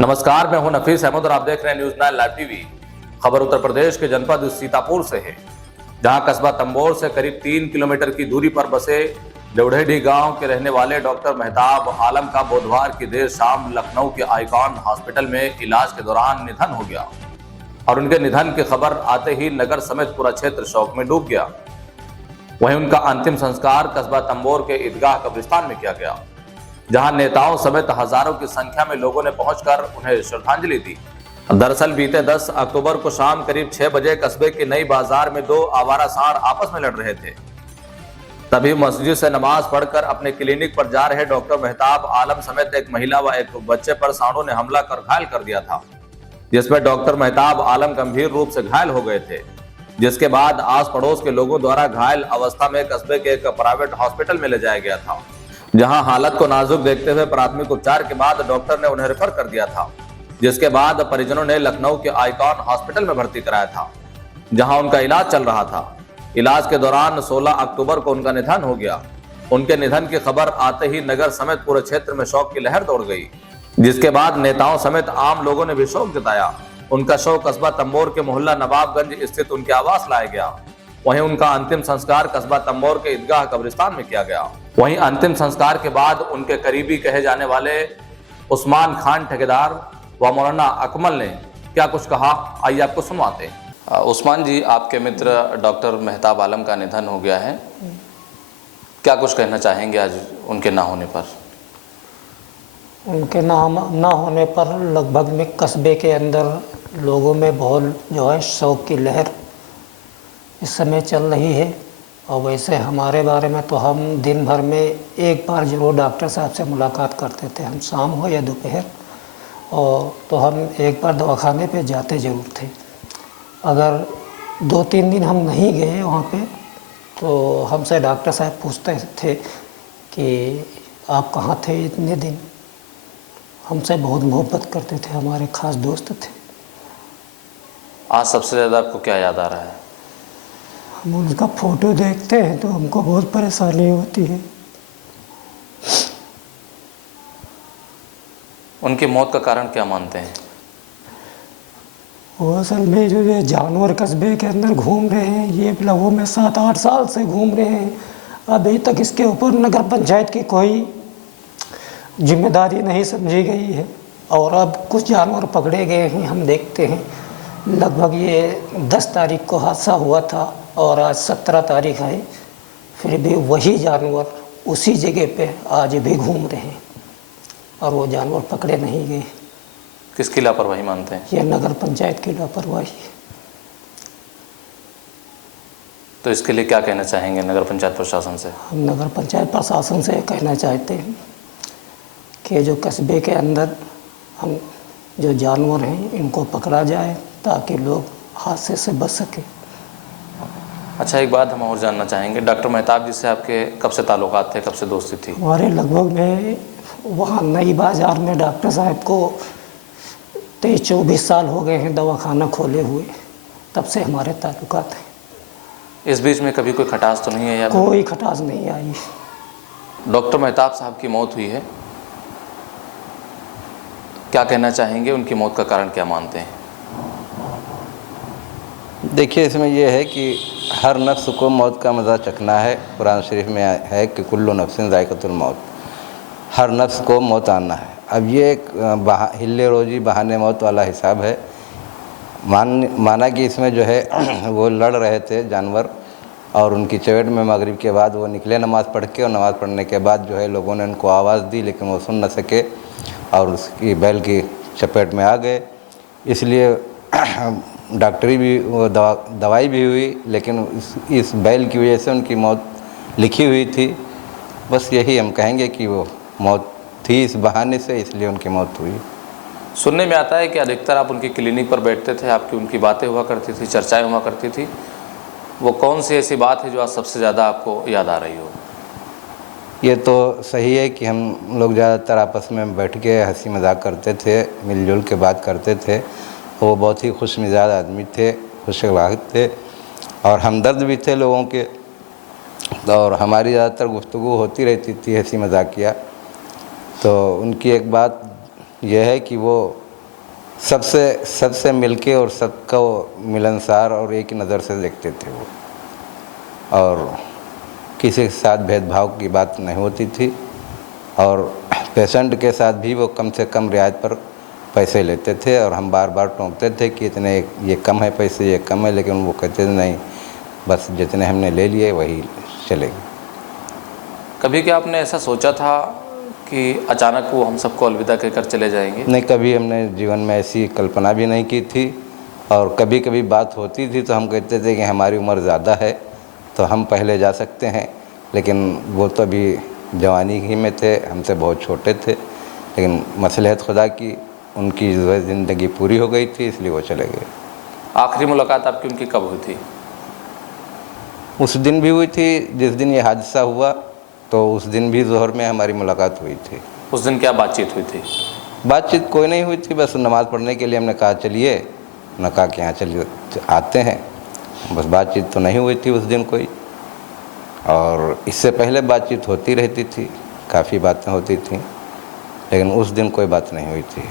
नमस्कार, मैं हूं नफीस अहमद और आप देख रहे हैं न्यूज़ 9 लाइव टीवी। खबर उत्तर प्रदेश के जनपद सीतापुर से है, जहां कस्बा तंबोर से करीब 3 किलोमीटर की दूरी पर बसे देवढ़ेडी गांव के रहने वाले डॉक्टर मेहताब आलम का बुधवार की देर शाम लखनऊ के आइकॉन हॉस्पिटल में इलाज के दौरान निधन हो गया और उनके निधन की खबर आते ही नगर समेत पूरा क्षेत्र शोक में डूब गया। वहीं उनका अंतिम संस्कार कस्बा तंबोर के ईदगाह कब्रिस्तान में किया गया, जहां नेताओं समेत हजारों की संख्या में लोगों ने पहुंचकर उन्हें श्रद्धांजलि दी। दरअसल बीते 10 अक्टूबर को शाम करीब 6 बजे कस्बे के नई बाजार में दो आवारा सांड आपस में लड़ रहे थे। तभी मस्जिद से नमाज पढ़कर अपने क्लिनिक पर जा रहे डॉक्टर मेहताब आलम समेत एक महिला व एक बच्चे पर सांडों ने हमला कर घायल कर दिया था, जिसमें डॉक्टर मेहताब आलम गंभीर रूप से घायल हो गए थे। जिसके बाद आस पड़ोस के लोगों द्वारा घायल अवस्था में कस्बे के एक प्राइवेट हॉस्पिटल में ले जाया गया था, जहां हालत को नाजुक देखते हुए प्राथमिक उपचार के बाद डॉक्टर ने उन्हें रेफर कर दिया था। जिसके बाद परिजनों ने लखनऊ के आइकॉन हॉस्पिटल में भर्ती कराया था, जहां उनका इलाज चल रहा था। इलाज के दौरान 16 अक्टूबर को उनका निधन हो गया। उनके निधन की खबर आते ही नगर समेत पूरे क्षेत्र में शोक की लहर दौड़ गई, जिसके बाद नेताओं समेत आम लोगों ने भी शोक जताया। उनका शव कस्बा तंबोर के मोहल्ला नवाबगंज स्थित उनके आवास लाया गया। वहीं उनका अंतिम संस्कार कस्बा तंबोर के ईदगाह कब्रिस्तान में किया गया। वहीं अंतिम संस्कार के बाद उनके करीबी कहे जाने वाले उस्मान खान ठेकेदार व मौलाना अकमल ने क्या कुछ कहा, आइए आपको सुनवाते हैं। उस्मान जी, आपके मित्र डॉक्टर मेहताब आलम का निधन हो गया है, क्या कुछ कहना चाहेंगे आज उनके ना होने पर? उनके ना होने पर लगभग में कस्बे के अंदर लोगों में बहुत जो है शोक की लहर इस समय चल रही है। और वैसे हमारे बारे में तो हम दिन भर में एक बार ज़रूर डॉक्टर साहब से मुलाकात करते थे, हम शाम हो या दोपहर, और तो हम एक बार दवाखाने पे जाते ज़रूर थे। अगर 2-3 दिन हम नहीं गए वहाँ पे तो हमसे डॉक्टर साहब पूछते थे कि आप कहाँ थे इतने दिन। हमसे बहुत मोहब्बत करते थे, हमारे ख़ास दोस्त थे। आज सबसे ज़्यादा आपको क्या याद आ रहा है? हम उनका फ़ोटो देखते हैं तो हमको बहुत परेशानी होती है। उनकी मौत का कारण क्या मानते हैं? वो असल में जो ये जानवर कस्बे के अंदर घूम रहे हैं, ये लगभग में 7-8 साल से घूम रहे हैं। अभी तक इसके ऊपर नगर पंचायत की कोई जिम्मेदारी नहीं समझी गई है। और अब कुछ जानवर पकड़े गए हैं, हम देखते हैं। लगभग ये 10 तारीख को हादसा हुआ था और आज 17 तारीख है, फिर भी वही जानवर उसी जगह पे आज भी घूम रहे हैं और वो जानवर पकड़े नहीं गए। किसकी लापरवाही मानते हैं? ये नगर पंचायत की लापरवाही है। तो इसके लिए क्या कहना चाहेंगे नगर पंचायत प्रशासन से? हम नगर पंचायत प्रशासन से कहना चाहते हैं कि जो कस्बे के अंदर हम जो जानवर हैं इनको पकड़ा जाए ताकि लोग हादसे से बच सकें। अच्छा, एक बात हम और जानना चाहेंगे, डॉक्टर मेहताब जी से आपके कब से ताल्लुकात थे, कब से दोस्ती थी? हमारे लगभग में वहाँ नई बाज़ार में डॉक्टर साहब को 23-24 साल हो गए हैं दवाखाना खोले हुए, तब से हमारे ताल्लुकात हैं। इस बीच में कभी कोई खटास तो नहीं है? यार कोई खटास नहीं आई। डॉक्टर मेहताब साहब की मौत हुई है, क्या कहना चाहेंगे? उनकी मौत का कारण क्या मानते हैं? देखिए, इसमें यह है कि हर नफ्स को मौत का मज़ा चखना है। कुरान शरीफ में है कि कुल्लु नफ्सिन ज़ायक़तुल मौत, हर नफ्स को मौत आना है। अब ये एक हिल्ले रोजी बहाने मौत वाला हिसाब है। माना कि इसमें जो है वो लड़ रहे थे जानवर और उनकी चपेट में मगरिब के बाद वो निकले नमाज़ पढ़ के, और नमाज़ पढ़ने के बाद जो है लोगों ने उनको आवाज़ दी लेकिन वो सुन न सके और उसकी बैल की चपेट में आ गए। इसलिए डॉक्टरी भी वो दवाई भी हुई, लेकिन इस बैल की वजह से उनकी मौत लिखी हुई थी। बस यही हम कहेंगे कि वो मौत थी इस बहाने से, इसलिए उनकी मौत हुई। सुनने में आता है कि अधिकतर आप उनकी क्लिनिक पर बैठते थे, आपकी उनकी बातें हुआ करती थी, चर्चाएं हुआ करती थी। वो कौन सी ऐसी बात है जो आज सबसे ज़्यादा आपको याद आ रही हो? ये तो सही है कि हम लोग ज़्यादातर आपस में बैठ के हंसी मजाक करते थे, मिलजुल के बात करते थे। वो बहुत ही खुश मिजाज आदमी थे, खुश अखलाक थे और हमदर्द भी थे लोगों के। और हमारी ज़्यादातर गुफ्तगू होती रहती थी हंसी मजाकिया। तो उनकी एक बात यह है कि वो सबसे मिलके और सबको मिलनसार और एक ही नज़र से देखते थे वो, और किसी के साथ भेदभाव की बात नहीं होती थी। और पेशेंट के साथ भी वो कम से कम रियायत पर पैसे लेते थे, और हम बार बार टोकते थे कि इतने ये कम है पैसे, ये कम है, लेकिन वो कहते थे नहीं, बस जितने हमने ले लिए वही चलेगी। कभी क्या आपने ऐसा सोचा था कि अचानक वो हम सबको अलविदा कहकर चले जाएंगे? नहीं, कभी हमने जीवन में ऐसी कल्पना भी नहीं की थी। और कभी कभी बात होती थी तो हम कहते थे कि हमारी उम्र ज़्यादा है तो हम पहले जा सकते हैं, लेकिन वो तो अभी जवानी ही में थे, हमसे बहुत छोटे थे। लेकिन मसलहत खुदा की, उनकी ज़िंदगी पूरी हो गई थी, इसलिए वो चले गए। आखिरी मुलाकात आपकी उनकी कब हुई थी? उस दिन भी हुई थी जिस दिन ये हादसा हुआ, तो उस दिन भी ज़ोहर में हमारी मुलाकात हुई थी। उस दिन क्या बातचीत हुई थी? बातचीत कोई नहीं हुई थी, बस नमाज़ पढ़ने के लिए हमने कहा चलिए, न कहा कि यहाँ चलिए आते हैं, बस बातचीत तो नहीं हुई थी उस दिन कोई। और इससे पहले बातचीत होती रहती थी, काफ़ी बातें होती थी, लेकिन उस दिन कोई बात नहीं हुई थी।